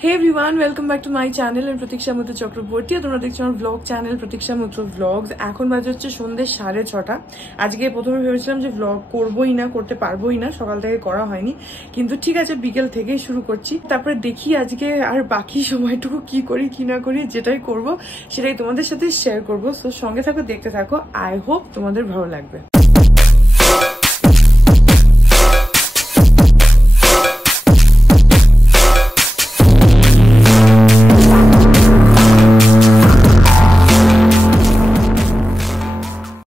Hey everyone, welcome back to my channel and Pratiksha Muthu Chakraborty. তোমরা দেখছো আমার vlog channel Pratiksha Muthu Vlogs. এখন বাজে হচ্ছে সন্ধ্যে 6:30। আজকে প্রথমে ভেবেছিলাম যে vlog করবোই না, করতে পারবোই না, সকাল থেকে করা হয়নি, কিন্তু ঠিক আছে বিকেল থেকেই শুরু করছি। তারপরে দেখি আজকে আর বাকি সময়টুকু কি করি কি না করি, যেটাই করব সেটাই তোমাদের সাথে শেয়ার করব। সো সঙ্গে থাকো, দেখতে থাকো, আই হোপ তোমাদের ভালো লাগবে।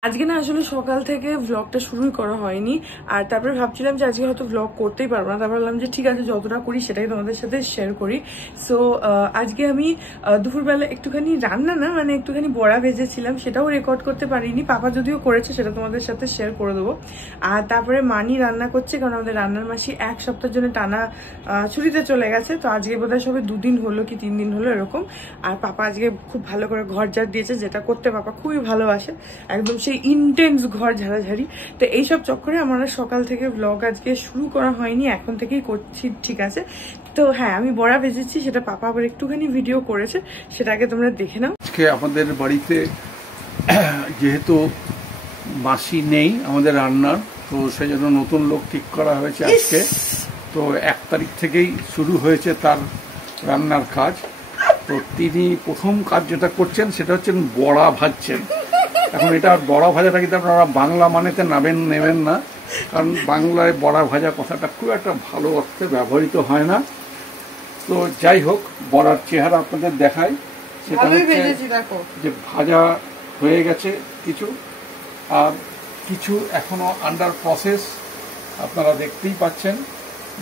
আজকে না আসলে সকাল থেকে ভ্লগটা শুরুই করা হয়নি, আর তারপরে ভাবছিলাম যে আজকে হয়তো ভ্লগ করতেই পারবো না। তারপর ভাবলাম যে ঠিক আছে, যতটা করি সেটাই তোমাদের সাথে শেয়ার করি। সো আজকে আমি দুপুরবেলা একটুখানি রান্না না, মানে একটুখানি বড়া ভেজেছিলাম, সেটাও রেকর্ড করতে পারিনি। পাপা যদিও করেছে, সেটা তোমাদের সাথে শেয়ার করে দেবো। আর তারপরে মানি রান্না করছে, কারণ আমাদের রান্নার মাসি এক সপ্তাহের জন্য টানা ছুটিতে চলে গেছে। তো আজকে বোধহয় সবে 2 দিন হলো কি 3 দিন হলো এরকম। আর পাপা আজকে খুব ভালো করে ঘর ঝাড় দিয়েছে, যেটা করতে পাপা খুবই ভালোবাসে, একদম সেই ইন্টেন্স ঘর ঝাড়াঝাড়ি। তো এইসব চক্করে আমার সকাল থেকে ব্লগ আজকে শুরু করা হয়নি, এখন থেকেই করছি, ঠিক আছে। তো হ্যাঁ, আমি বড়া ভেজেছি, সেটা পাপা আবার একটুখানি ভিডিও করেছে, সেটাকে তোমরা দেখে নাও। আজকে আমাদের বাড়িতে যেহেতু মাসি নেই আমাদের রান্নার, তো সেই জন্য নতুন লোক ঠিক করা হয়েছে আজকে। তো 1 তারিখ থেকেই শুরু হয়েছে তার রান্নার কাজ। তো তিনি প্রথম কাজ যেটা করছেন সেটা হচ্ছে বড়া ভাজছেন। এখন এটা বড়া ভাজাটা কিন্তু আপনারা বাংলা মানেতে নেবেন না, কারণ বাংলায় বড়া ভাজা কথাটা খুব একটা ভালো অর্থে ব্যবহৃত হয় না। তো যাই হোক, বড়ার চেহারা আপনাদের দেখায়, সেটা হচ্ছে যে ভাজা হয়ে গেছে কিছু, আর কিছু এখনো আন্ডার প্রসেস। আপনারা দেখতেই পাচ্ছেন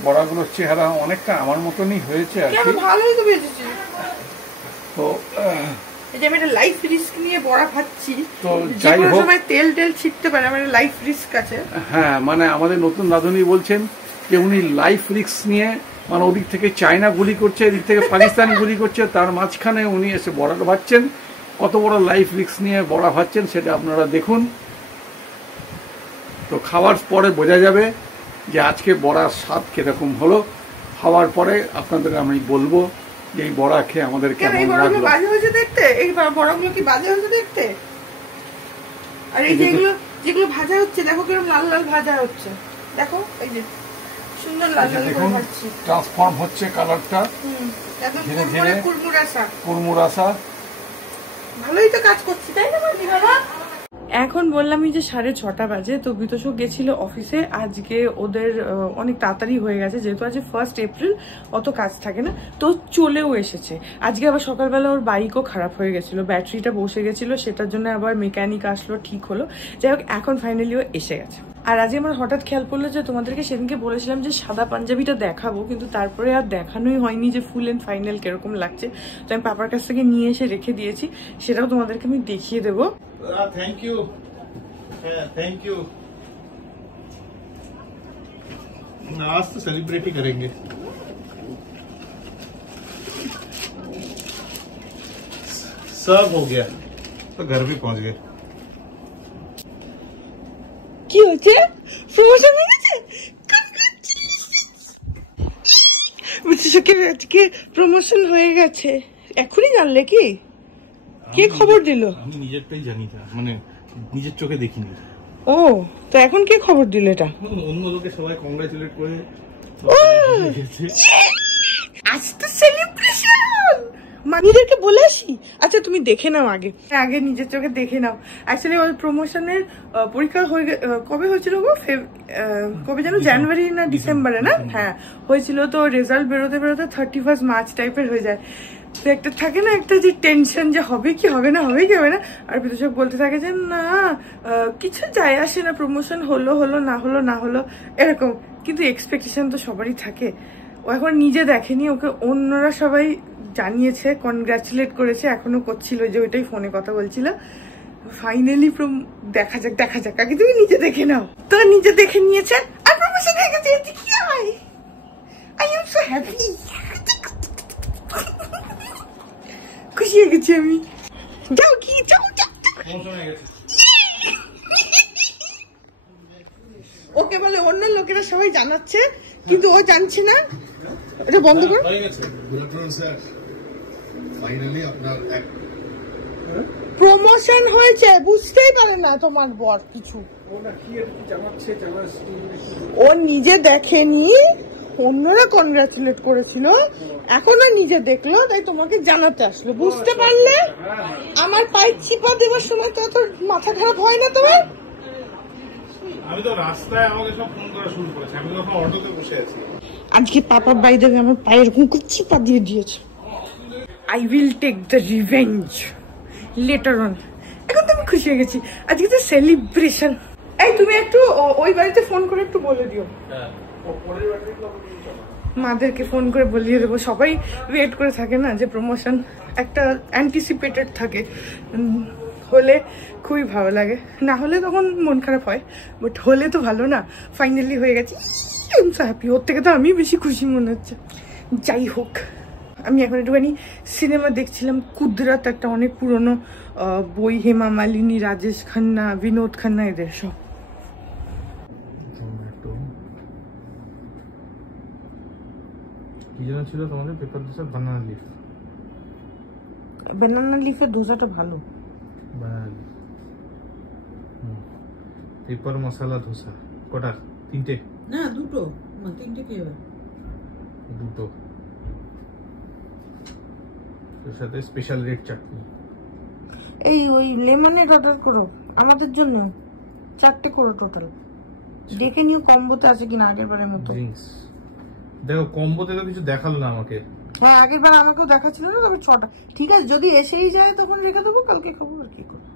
বড়াগুলোর চেহারা অনেকটা আমার মতনই হয়েছে আর কি। ভালোই তো ভেজেছি। তো এই যে আমি একটা লাইফ রিস্ক নিয়ে বড়া ভাজছি, তো যাই হোক, সময় তেল ছিটতে পারে, আমার লাইফ রিস্ক আছে। হ্যাঁ, মানে আমাদের নতুন রাঁধুনি বলছেন যে উনি লাইফ রিস্ক নিয়ে, মানে ওদিক থেকে চায়না গুলি করছে, এদিক থেকে পাকিস্তান গুলি করছে, তার মাঝখানে উনি এসে বড়া ভাজছেন। কত বড় লাইফ রিস্ক নিয়ে বড়া ভাজছেন সেটা আপনারা দেখুন। তো খাওয়ার পরে বোঝা যাবে যে আজকে বড়ার স্বাদ কিরকম হলো। খাওয়ার পরে আপনাদের আমি বলবো যে এই বড়া খেয়ে আমাদের কেমন লাগলো। বাজে হয়েছে দেখতে, এই বড়াগুলো কি বাজে হয়েছে দেখতে? আর এই যেগুলো ভাজা হচ্ছে, দেখো কিরকম লাল লাল ভাজা হচ্ছে, দেখো এই যে সুন্দর লাল লাল করে ভাজছি, ট্রান্সফর্ম হচ্ছে কালারটা ধীরে ধীরে কুরমুরাসা। ভালোই তো কাজ করছি, তাই না বাবা? এখন বললামই যে 6:30 বাজে। তো বিতোষক গেছিল অফিসে, আজকে ওদের অনেক তাড়াতাড়ি হয়ে গেছে, যেহেতু আজ 1 এপ্রিল, অত কাজ থাকে না। তো চলেও এসেছে। আজকে আবার সকালবেলা ওর বাইকও খারাপ হয়ে গেছিল, ব্যাটারিটা বসে গেছিল, সেটার জন্য আবার মেকানিক আসলো, ঠিক হলো। যাই হোক, এখন ফাইনালিও এসে গেছে। আর আজকে আমার হঠাৎ খেয়াল পড়লো যে তোমাদেরকে সেদিনকে বলেছিলাম যে সাদা পাঞ্জাবিটা দেখাবো, কিন্তু তারপরে আর দেখানোই হয়নি যে ফুল এন্ড ফাইনাল কিরকম লাগছে। তো আমি পাপার কাছ থেকে নিয়ে এসে রেখে দিয়েছি, সেটাও তোমাদেরকে আমি দেখিয়ে দেবো। Thank you, thank you. आज तो सेलिब्रेट ही करेंगे। सब हो गया तो घर भी पहुंच गए। কি হচ্ছে? প্রমোশন হয়ে গেছে, আজকে প্রমোশন হয়ে গেছে। এখনই জানলে কি? কে খবর দিল? আমি নিজেরটাই জানি না, মানে নিজের চোখে দেখিনি। ও, তো এখন কে খবর দিল এটা? অন্য লোকে সবাই কংগ্রাচুলেট করে। আজ তো সেলিব্রেশন, মামিদেরকে বলে আসি। আচ্ছা তুমি দেখে নাও, আগে নিজের চোখে দেখে নাও। অ্যাকচুয়ালি ওই প্রমোশনের পরীক্ষা কবে হয়েছিল গো? কবে যেন, জানুয়ারি না ডিসেম্বরে না? হ্যাঁ হয়েছিল। তো রেজাল্ট বেরোতে 31 মার্চ টাইপের হয়ে যায়। তো একটা থাকে না, একটা যে টেনশন, যে হবে কি হবে না, হবে কি হবে না। আর বিতোষক বলতে থাকে যে না, কিছু যায় আসে না, প্রমোশন হলো না হলো এরকম। কিন্তু এক্সপেকটেশন তো সবারই থাকে। ও এখন নিজে দেখেনি, ওকে অন্যরা সবাই জানিয়েছে, কনগ্রাচুলেট করেছে, এখনো করছিল, যে ওইটাই ফোনে কথা বলছিল। ফাইনালি দেখা যাক, আগে তুমি নিজে দেখে নাও। তো নিজে দেখে নিয়েছে, আর প্রমোশন হয়ে গেছে। কি হয়, আই এম সো হ্যাপি, খুশি হয়ে গেছি আমি। যাও কি, যাও। ওকে বলে অন্য লোকেরা সবাই জানাচ্ছে, কিন্তু ও জানছে না। এটা বন্ধ করো। প্রমোশন হয়েছে, বুঝতেই পারে না তোমার বর কিছু। ও নিজে দেখেনি, অন্যরা কনগ্রাচুলেট করেছিল, এখনো নিজে দেখলো, তাই তোমাকে জানাতে আসলো। বুঝতে পারলে? আমার পায়ে চিপা দেওয়ার সময় তো তোর মাথা খারাপ হয় না তোমার? আমি তো রাস্তায় আমাকে সব ফোন করা শুরু করেছে, আমি তখন অটোতে বসে আছি। আজকে পাপা বাইরে আমার পায়ের এরকম চিপা দিয়ে দিয়েছে। I will take the revenge later on. এখন তো আমি খুশি হয়ে গেছি, আজকে তো সেলিব্রেশন। এই তুমি একটু ওই বাড়িতে ফোন করে একটু বলে দিও, মাদেরকে ফোন করে বলিয়ে দেবো। সবাই ওয়েট করে থাকে না যে প্রমোশন একটা অ্যান্টিসিপেটেড থাকে, হলে খুবই ভালো লাগে, না হলে তখন মন খারাপ হয়, বাট হলে তো ভালো না। ফাইনালি হয়ে গেছে, হ্যাপি। ওর থেকে তো আমি বেশি খুশি মনে হচ্ছে। যাই হোক, আমি এখন একটুখানি সিনেমা দেখছিলাম, কুদরাত, একটা অনেক পুরনো বই, হেমা মালিনী, রাজেশ খান্না, বিনোদ খান্না, এদের সব। কি যেন ছিল তোমাদের পেপার দোসা? বানানা লিফ। বানানা লিফের ধোসাটা ভালো। বানানা লিফ, পেপার মশলা ধোসা। কটা? তিনটে না, দুটো। তিনটে কি হবে? দুটো, এর সাথে স্পেশাল রেড চাটনি। এই ওই লেমনের অর্ডার করো আমাদের জন্য, 4টে করো টোটাল। দেখে নিও কম্বোতে আছে কিনা আগের বারের মতো। ড্রিঙ্কস দেখো, কম্বোতে তো কিছু দেখালো না আমাকে। হ্যাঁ, আগের বার আমাকেও দেখাচ্ছিল না, তবে 6টা। ঠিক আছে, যদি এসেই যায় তখন রেখে দেবো, কালকে খাবো আর কি করবো।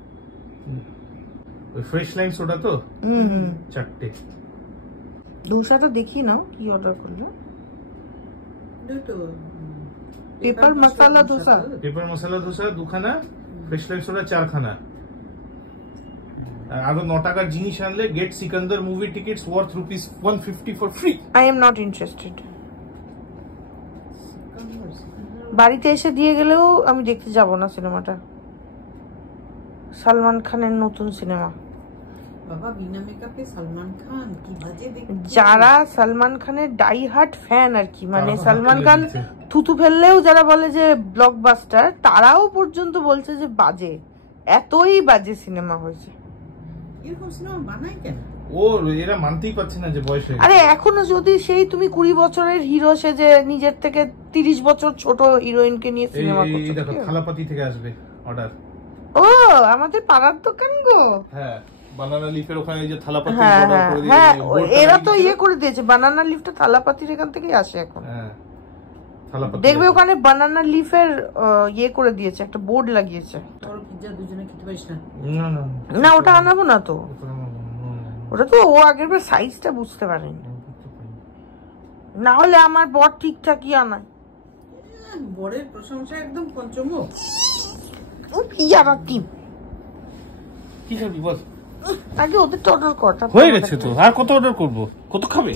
ওই ফ্রেশ লাইম সোডা তো 4টে। ধোসাটা দেখি নাও কি অর্ডার করলো। দুটো পেপার মশলা ধোসা। পেপার মশলা ধোসা 2খানা, ফ্রেশ লাইম সোডা 4খানা। আর আরো 9 টাকার জিনিস আনলে get Sikandar movie tickets worth ₹150 for free. I am not interested. বাড়িতে এসে দিয়ে গেলেও আমি দেখতে যাব না সিনেমাটা। সালমান খানের নতুন সিনেমা। বাবা, বিনা মেকআপে সালমান খান কি বাজে দেখতে। যারা সালমান খানের ডাই হার্ট ফ্যান আর কি, মানে সালমান খান থুতু ফেললেও যারা বলে যে ব্লকবাস্টার, তারাও পর্যন্ত বলছে যে বাজে, এতই বাজে সিনেমা হয়েছে। এরকম সিনেমা বানায় কেন? ও এরা মানতেই পারছে না যে বয়স হয়ে গেছে। আরে এখনো যদি সেই তুমি 20 বছরের হিরো সেজে নিজের থেকে 30 বছর ছোট হিরোইনকে নিয়ে সিনেমা করছো। এই দেখো, থালাপাতি থেকে আসবে অর্ডার। ও, আমাদের পাড়ার দোকান গো। হ্যাঁ, বানানা লিফের ওখানে যে থালাপাতি হ্যাঁ অর্ডার হ্যাঁ করে হ্যাঁ, দিয়েছে। এরা তো ইয়ে করে দিয়েছে, বানানা লিফটা থালাপাতির এখান থেকেই আসে এখন। হ্যাঁ, থালাপাতি দেখবে ওখানে বানানা লিফের ইয়ে করে দিয়েছে, একটা বোর্ড লাগিয়েছে। তোর পিজ্জা দুজনে খেতে পারিস না? না না না, ওটা আনাবো না তো। ওটা তো ও আগের বার সাইজটা বুঝতে পারেনি, না হলে আমার বর ঠিকঠাকই আনায়। বরের প্রশংসা একদম পঞ্চমুখ। ইয়ারা টিম কি খাবি বল? আগে ওদের তো অর্ডার কর। হয়ে গেছে তো, আর কত অর্ডার করব? কত খাবে?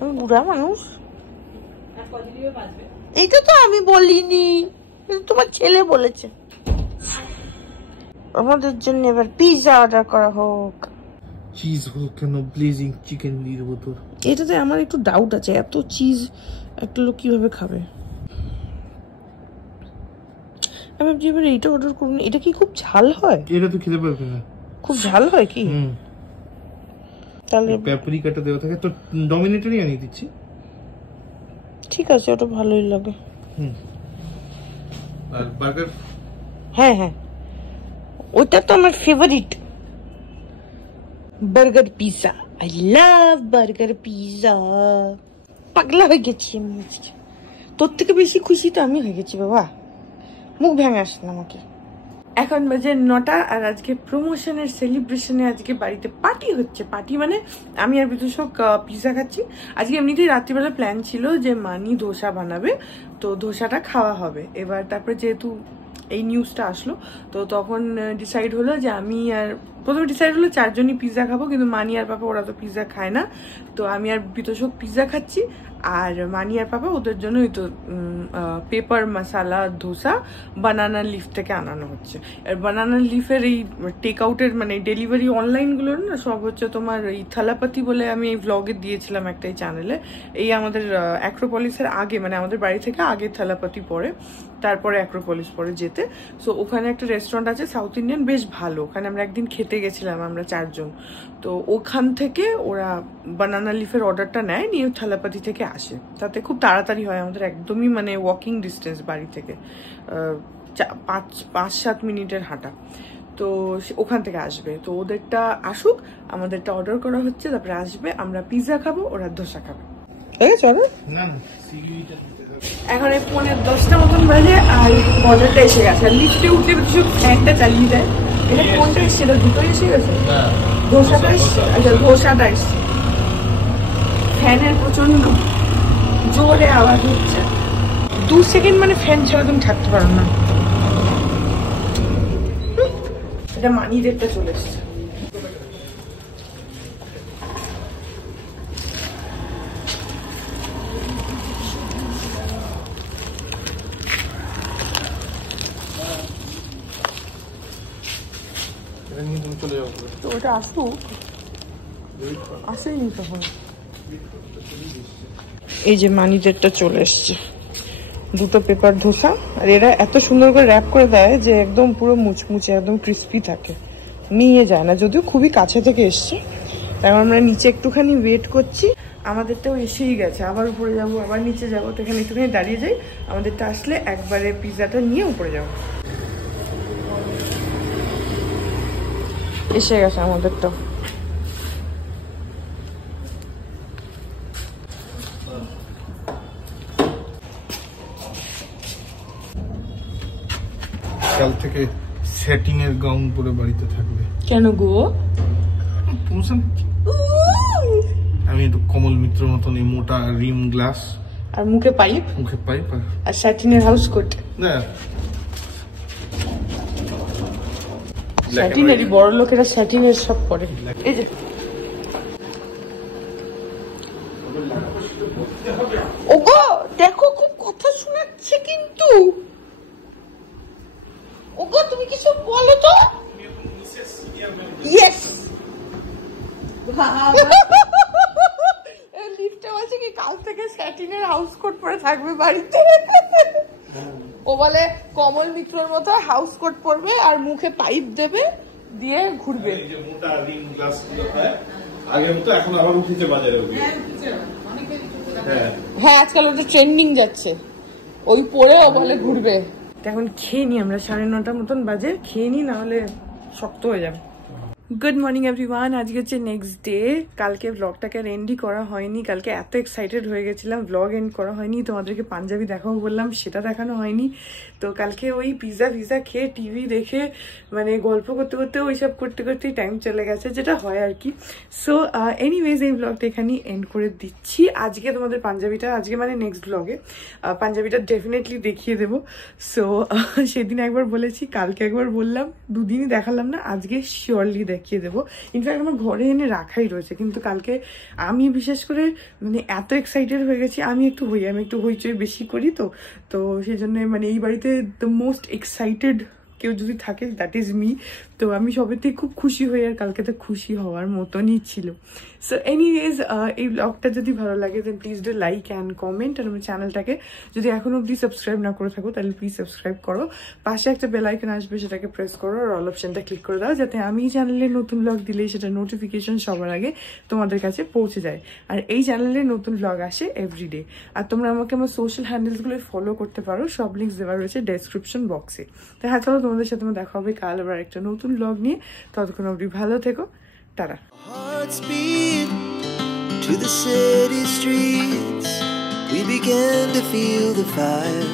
আমি বুড়া মানুষ, এইটা তো আমি বলিনি, তোমার ছেলে বলেছে। আমাদের জন্য এবার পিৎজা অর্ডার করা হোক। চিজ হোক কেন, ব্লেজিং চিকেন দিয়ে দেবো তোর। এটাতে আমার একটু ডাউট আছে, এত চিজ একটা লোক কিভাবে খাবে। আমি ভাবছি এবার এইটা অর্ডার করুন। এটা কি খুব ঝাল হয়? এটা তো খেতে পারবে না। খুব ঝাল হয় কি? তাহলে প্যাপরিকাটা দেওয়া থাকে তো, ডমিনেটরই আনিয়ে দিচ্ছি। ঠিক আছে, ওটা ভালোই লাগে। আর বার্গার? হ্যাঁ হ্যাঁ, ওটা তো আমার favourite. Burger pizza, I love burger pizza. পাগলা হয়ে গেছি আমি আজকে, তোর থেকে বেশি খুশি তো আমি হয়ে গেছি বাবা, মুখ ভেঙে আসলে আমাকে। এখন বাজে 9টা, আর আজকে প্রমোশনের সেলিব্রেশনে আজকে বাড়িতে পার্টি হচ্ছে। পার্টি মানে আমি আর বিদুষক পিৎজা খাচ্ছি। আজকে এমনিতেই রাত্রিবেলা প্ল্যান ছিল যে মানি ধোসা বানাবে, তো ধোসাটা খাওয়া হবে। এবার তারপরে যেহেতু এই নিউজটা আসলো, তো তখন ডিসাইড হলো যে আমি আর প্রথমে ডিসাইড হলো 4 জনই পিৎজা খাবো, কিন্তু মানি আর পাপা ওরা তো পিৎজা খায় না, তো আমি আর বিতোষক পিৎজা খাচ্ছি। আর মানি আর পাপা ওদের জন্য তো পেপার মশালা ধোসা বানানা লিফ থেকে আনানো হচ্ছে। আর বানানা লিফের এই টেক আউটের মানে ডেলিভারি অনলাইনগুলোর না সব হচ্ছে তোমার এই থালাপাতি বলে আমি এই ভ্লগে দিয়েছিলাম একটা চ্যানেলে। এই আমাদের অ্যাক্রোপলিসের আগে মানে আমাদের বাড়ি থেকে আগে থালাপাতি পড়ে, তারপরে অ্যাক্রোপলিস পড়ে যেতে। সো ওখানে একটা রেস্টুরেন্ট আছে সাউথ ইন্ডিয়ান, বেশ ভালো। ওখানে আমরা একদিন খেতে গেছিলাম আমরা 4 জন। তো ওখান থেকে ওরা বানানা লিফের অর্ডারটা নেয়, নিয়ে থালাপাতি থেকে আসে। তাতে খুব তাড়াতাড়ি হয়, আমাদের একদমই মানে ওয়াকিং ডিস্টেন্স বাড়ি থেকে 5-7 মিনিটের হাঁটা। তো ওখান থেকে আসবে, তো ওদেরটা আসুক, আমাদেরটা অর্ডার করা হচ্ছে, তারপরে আসবে। আমরা পিৎজা খাবো, ওরা ধোসা খাবে। চলো এখন 9:45 মতন বাজে আর অর্ডারটা এসে গেছে। আর লিফটে উঠলে শুধু ফ্যানটা চালিয়ে দেয়। এটা কোনটা এসছে? এটা দুটোই এসে গেছে। ধোসাটা এসছে, আচ্ছা ধোসাটা এসছে। ফ্যানের প্রচন্ড জোরে আওয়াজ হচ্ছে। 2 সেকেন্ড মানে ফ্যান ছাড়া তুমি থাকতে পারো না। এটা মানিদেরটা চলে এসছে। তো ওটা আসুক, আসেনি তখন। এই যে মানিদেরটা চলে এসছে, 2টো পেপার ধোসা। আর এরা এত সুন্দর করে র্যাপ করে দেয় যে একদম পুরো মুচমুচে একদম ক্রিস্পি থাকে, নিয়ে যায় না। যদিও খুবই কাছে থেকে এসছে, তারপর আমরা নিচে একটুখানি ওয়েট করছি। আমাদেরটাও এসেই গেছে, আবার উপরে যাবো, আবার নিচে যাবো। তো এখানে একটুখানি দাঁড়িয়ে যাই, আমাদেরটা আসলে একবারে পিৎজাটা নিয়ে উপরে যাবো। এসে গেছে আমাদেরটা। কাল থেকে সেটিং এর গাউন পরে বাড়িতে থাকবে। কেন গো? আমি একটু কমল মিত্র মতন এই মোটা রিম গ্লাস আর মুখে পাইপ, আর স্যাটিনের হাউস কোট। না স্যাটিনেরই বড় লোকেরা স্যাটিনের সব পরে। এই যে ওগো দেখো খুব কথা শোনাচ্ছে কিন্তু। ওগো তুমি কিছু বলো তো। ইয়েস লিফটে বলছে কি কাল থেকে স্যাটিনের হাউস কোট পরে থাকবে বাড়িতে। ও বলে কমল মিত্রর মতো হাউস কোট পরবে আর মুখে পাইপ দেবে, দিয়ে ঘুরবে। মোটা রিম গ্লাস আগে মতো এখন আবার উঠেছে বাজারে। হ্যাঁ আজকাল ওটা ট্রেন্ডিং যাচ্ছে, ওই পরে ও বলে ঘুরবে। এখন খেয়ে নি আমরা, 9:30 মতন বাজে, খেয়ে নি, না হলে শক্ত হয়ে যাবে। Good morning everyone. আজকে হচ্ছে নেক্সট ডে। কালকে ব্লগটাকে আর এন্ডই করা হয়নি, কালকে এত এক্সাইটেড হয়ে গেছিলাম, ব্লগ এন্ড করা হয়নি। তোমাদেরকে পাঞ্জাবি দেখাবো বললাম, সেটা দেখানো হয়নি। তো কালকে ওই পিৎজা খেয়ে টিভি দেখে মানে গল্প করতে করতে ওইসব করতে করতেই টাইম চলে গেছে, যেটা হয় আর কি। সো এনিওয়েজ এই ব্লগটা এখানেই এন্ড করে দিচ্ছি। আজকে তোমাদের পাঞ্জাবিটা, আজকে মানে নেক্সট ব্লগে পাঞ্জাবিটা ডেফিনেটলি দেখিয়ে দেবো। সো সেদিন একবার বলেছি, কালকে একবার বললাম, 2 দিনই দেখালাম না, আজকে শিওরলি দেখিয়ে দেবো। ইনফ্যাক্ট আমার ঘরে এনে রাখাই রয়েছে, কিন্তু কালকে আমি বিশেষ করে মানে এত এক্সাইটেড হয়ে গেছি। আমি একটু হইচই বেশি করি, তো সেই জন্য মানে এই বাড়িতে দ্য মোস্ট এক্সাইটেড কেউ যদি থাকে দ্যাট ইজ মি। তো আমি সবেতেই খুব খুশি হই, আর কালকে তো খুশি হওয়ার মতনই ছিল। সো এনিওয়েজ এই ব্লগটা যদি ভালো লাগে then please do like and comment. আর আমার চ্যানেলটাকে যদি এখনো অবধি সাবস্ক্রাইব না করে থাকো তাহলে প্লিজ সাবস্ক্রাইব করো। পাশে একটা বেল আইকন আসবে, সেটাকে প্রেস করো আর অল অপশনটা ক্লিক করে দাও, যাতে আমি চ্যানেলে নতুন ব্লগ দিলেই সেটা নোটিফিকেশন সবার আগে তোমাদের কাছে পৌঁছে যায়। আর এই চ্যানেলে নতুন ব্লগ আসে এভরিডে। আর তোমরা আমাকে আমার সোশ্যাল হ্যান্ডেলসগুলো ফলো করতে পারো, সব লিঙ্কস দেওয়া রয়েছে ডেসক্রিপশন বক্সে। তো হ্যাঁ চলো, তোমাদের সাথে আমার দেখা হবে কাল আবার একটা নতুন ব্লগ নিয়ে। ততক্ষণ অবধি ভালো থেকো, tata. Hearts beat to the city streets. We began to feel the fire.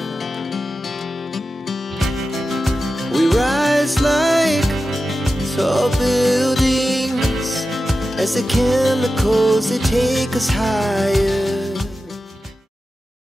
We rise like tall buildings as the chemicals they take us higher.